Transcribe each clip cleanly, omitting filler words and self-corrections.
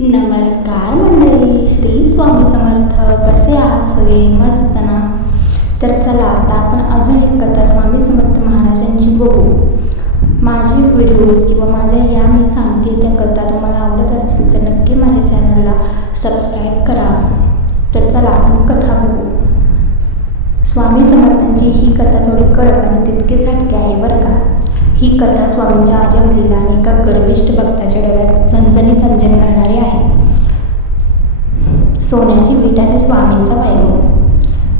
नमस्कार मंडळी, श्री स्वामी समर्थ. कसे आहात सगळे? मस्त ना? तर चला आता आपण अजून एक कथा स्वामी समर्थ महाराजांची बघू. माझे व्हिडिओज किंवा माझ्या या मी सांगते त्या कथा तुम्हाला आवडत असतील तर नक्की माझ्या चॅनलला सबस्क्राईब करा. तर चला आपण कथा बघू. स्वामी समर्थांची ही कथा थोडी कडक आणि तितकीच हटके आहे बरं का. ही कथा स्वामींच्या अजब लीला आणि एका गर्विष्ठ भक्ताच्या डोळ्यात झणझणीत अंजन घालणारी आहे. सोन्याची वीट आणि स्वामींचा वैभव.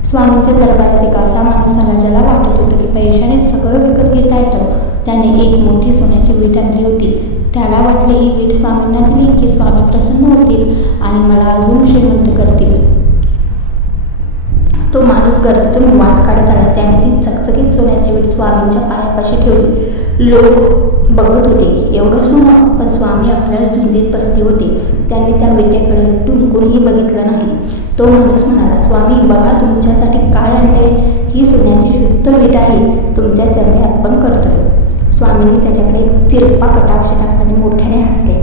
स्वामींच्या दरबारात एक असा माणूस आला ज्याला वाटत होतं की पैशाने सगळं विकत घेता येतं. त्याने एक मोठी सोन्याची वीट आणली होती. त्याला वाटले ही वीट स्वामींना दिली की स्वामी प्रसन्न होतील आणि मला अजून श्रीमंत करतील. तो माणूस गर्दीतून वाट काढत आला. त्याने ती चकचकीत सोन्याची वीट स्वामींच्या पायापाशी ठेवली. लोक बघत होते. एवढं सोनं, पण स्वामी आपल्याच धुंदीत बसले होते. त्यांनी त्या विट्याकडे टुंकूनही बघितलं नाही. तो माणूस म्हणाला, स्वामी बघा तुमच्यासाठी काय आणले. ही सोन्याची शुद्ध वीट आहे. तुमच्या चरणी अर्पण करतोय. स्वामींनी त्याच्याकडे तिरपा कटाक्ष टाकला आणि मोठ्याने हसले.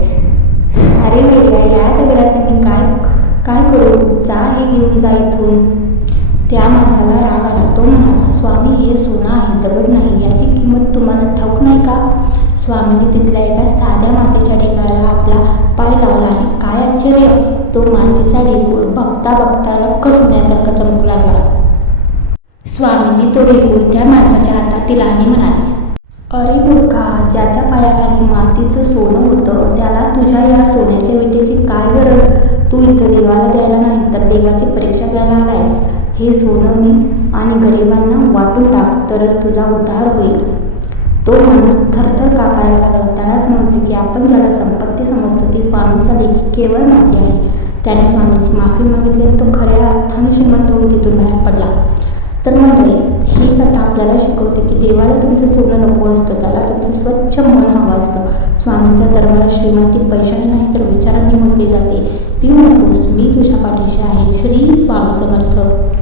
अरे वेड्या, या दगडाचं मी काय करू? जा हे घेऊन जा इथून. त्या माणसाला राग आला. तो म्हणाला, स्वामी हे सोनं आहे, दगड नाही. याची किंमत तुम्हाला ठाऊक नाही का? स्वामींनी तिथल्या एका साध्या मातीच्या ढेकळाला आपला पाय लावला आणि काय आश्चर्य, तो मातीचा ढेकूळ बघता बघता लख्ख सोन्यासारखा चमकू लागला. स्वामींनी तो ढेकूळ त्या माणसाच्या हातात दिला आणि म्हणाले, अरे मूर्खा, ज्याच्या पायाखाली मातीचं सोनं होतं त्याला तुझ्या या सोन्याच्या विटेची काय गरज? तू इथं देवाला द्यायला नाही तर देवाची परीक्षा घ्यायला आलायस. हे सोनं आणि गरिबांना वाटून टाक, तरच तुझा उद्धार होईल. तो माणूस थरथर कापायला लागला. त्याला समजले की आपण ज्याला संपत्ती समजतो ती स्वामींच्या लेखी केवळ माती आहे. त्याने स्वामींची माफी मागितली आणि तो खऱ्या अर्थाने श्रीमंत होऊन तिथून बाहेर पडला. तर मंडळी, ही कथा आपल्याला शिकवते की देवाला तुमचं सोनं नको असतं, त्याला तुमचं स्वच्छ मन हवं असतं. स्वामींच्या दरबारात श्रीमंती पैशाने नाही तर विचारांनी मोजली जाते. पिऊ नकोस, मी तुझ्या पाठीशी आहे. श्री स्वामी समर्थ.